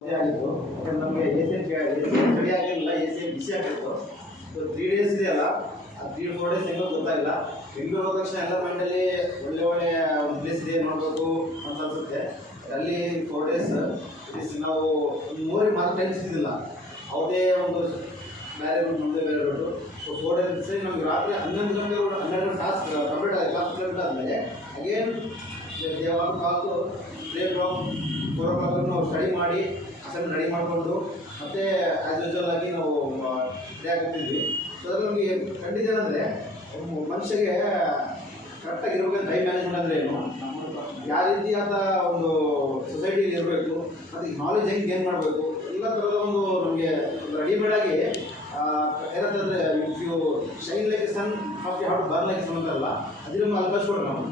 ಆಗಿತ್ತು ಯಾಕಂದ್ರೆ ನಮಗೆ ಎ ಸಿ ಚಳಿ ಆಗಿರಲಿಲ್ಲ, ಎ ಸಿ ಬಿಸಿ ಆಗಿತ್ತು. ಸೊ 3 ಡೇಸ್ ಇದೆಯಲ್ಲ, ಆ 3-4 ಡೇಸ್ ಹೆಂಗೋ ಗೊತ್ತಾಗಿಲ್ಲ. ಬೆಂಗಳೂರು ಹೋದ ತಕ್ಷಣ ಎಲ್ಲ ಮೈಂಡಲ್ಲಿ ಒಳ್ಳೆ ಒಳ್ಳೆ ಒಂದು ಪ್ಲೇಸ್ ಇದೆ ನೋಡಬೇಕು ಅಂತ ಅನಿಸುತ್ತೆ. ಅಲ್ಲಿ 4 ಡೇಸ್ ನಾವು ಒಂದು ಮೂರಿಗೆ ಮಾತ್ರ ಟೈಮ್ ಸಿಗೋದಿಲ್ಲ. ಯಾವುದೇ ಒಂದು ಬೇರೆ ರೂಟ್ ಮುಂದೆ ಬೇರೆ ರೂಟು. ಸೊ 4 ಡೇಸ್ ಸರಿ ನಮ್ಗೆ ರಾತ್ರಿ 12 ತಾಸು ಕಂಪ್ಲೀಟ್ ಕ್ಲಾಸ್ ಕಂಪ್ಲೀಟ್ ಆದಮೇಲೆ ಅಗೇನ್ ಯಾವಾಗ ಕಾಲ್ತು 3 o'clock 4 o'clock ನಾವು ಸ್ಟಡಿ ಮಾಡಿ ಅಸೈನ್ಮೆಂಟ್ ರೆಡಿ ಮಾಡಿಕೊಂಡು ಮತ್ತೆ ಆ್ಯಸ್ ಯೂಶುವಲ್ ಆಗಿ ನಾವು ಡೇ ಆಗ್ತಿದ್ವಿ. ಸೊ ಅದ್ರಲ್ಲಿ ನಮಗೆ ಖಂಡಿತ ಏನಂದರೆ ಮನುಷ್ಯಗೆ ಕರೆಕ್ಟಾಗಿ ಇರಬೇಕು. ಟೈಮ್ ಮ್ಯಾನೇಜ್ಮೆಂಟ್ ಅಂದರೆ ಏನು, ಯಾವ ರೀತಿಯಾದ ಒಂದು ಸೊಸೈಟಿಲಿ ಇರಬೇಕು, ಅದಕ್ಕೆ ನಾಲೆಜ್ ಹೆಂಗೆ ಗೇನ್ ಮಾಡಬೇಕು, ಎಲ್ಲ ಥರದ ಒಂದು ನಮಗೆ ರೆಡಿಮೇಡಾಗಿ ಏನಂತಂದರೆ if you shine like sun of you have to burn like sun ಅಂತಾರಲ್ಲ, ಅದನ್ನು ಅಲ್ಕಸ್ಕೊಡ್ರಿ ನಾವು.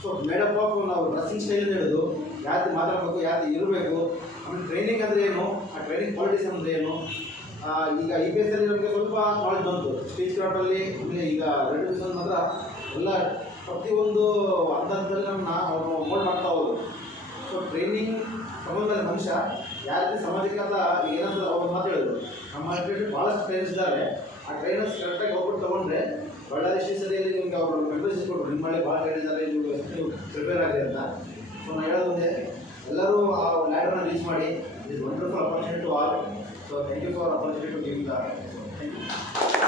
ಸೊ ಮೇಡಪ್ ಆಫ್ ನಾವು ಡ್ರೆಸ್ಸಿಂಗ್ ಸ್ಟೈಲಿಂದ ಹಿಡಿದು ಯಾರು ಮಾತಾಡಬೇಕು, ಯಾರು ಇರಬೇಕು, ಆಮೇಲೆ ಟ್ರೈನಿಂಗ್ ಅಂದರೆ ಏನು, ಆ ಟ್ರೈನಿಂಗ್ ಕ್ವಾಲಿಟೀಸ್ ಅಂದರೆ ಏನು. ಈಗ ಈ ಬೇಸಲ್ಲಿ ನಮಗೆ ಸ್ವಲ್ಪ ನಾಲೆಜ್ ಬಂತು ಸ್ಪೀಚ್ ಕ್ರಾಫ್ಟಲ್ಲಿ. ಆಮೇಲೆ ಈಗ ರೆಡ್ಯೂಷನ್ ಮಾತ್ರ ಎಲ್ಲ ಪ್ರತಿಯೊಂದು ಹಂತದಲ್ಲಿ ನಮ್ಮನ್ನ ಅವರು ಮೋಲ್ಡ್ ಮಾಡ್ತಾ ಹೋದ್ರು. ಸೊ ಟ್ರೈನಿಂಗ್ ತಗೊಂಡ್ಮೇಲೆ ಮನುಷ್ಯ ಯಾವ ರೀತಿ ಸಮಾಜಕ್ಕೆ ಅಂತ ಏನಂತ ಅವ್ರು ಮಾತು ಹೇಳಿದ್ರು. ನಮ್ಮ ಹತ್ರ ಭಾಳಷ್ಟು ಟ್ರೈನರ್ಸ್ ಇದ್ದಾರೆ. ಆ ಟ್ರೈನರ್ಸ್ ಕರೆಕ್ಟಾಗಿ ಹೋಗ್ಬಿಟ್ಟು ತೊಗೊಂಡ್ರೆ ಬಳ್ಳಾರಿ ಶ್ರೀಸರಿಯಲ್ಲಿ ನಿಮಗೆ ಅವರು ಮೆಂಬರ್ಸ್ ಕೊಟ್ಟರು, ನಿಮ್ಮ ಮಾಡಿ ಭಾಳ ಹೇಳಿದ್ದಾರೆ, ನೀವು ಪ್ರಿಪೇರ್ ಆಗಿದೆ ಅಂತ. ಸೊ ನಾನು ಹೇಳೋದಂದರೆ ಎಲ್ಲರೂ ಆ ಲ್ಯಾಡರ್ನ ರೀಚ್ ಮಾಡಿ. It is wonderful opportunity to all. So thank you for opportunity to giving the thank you.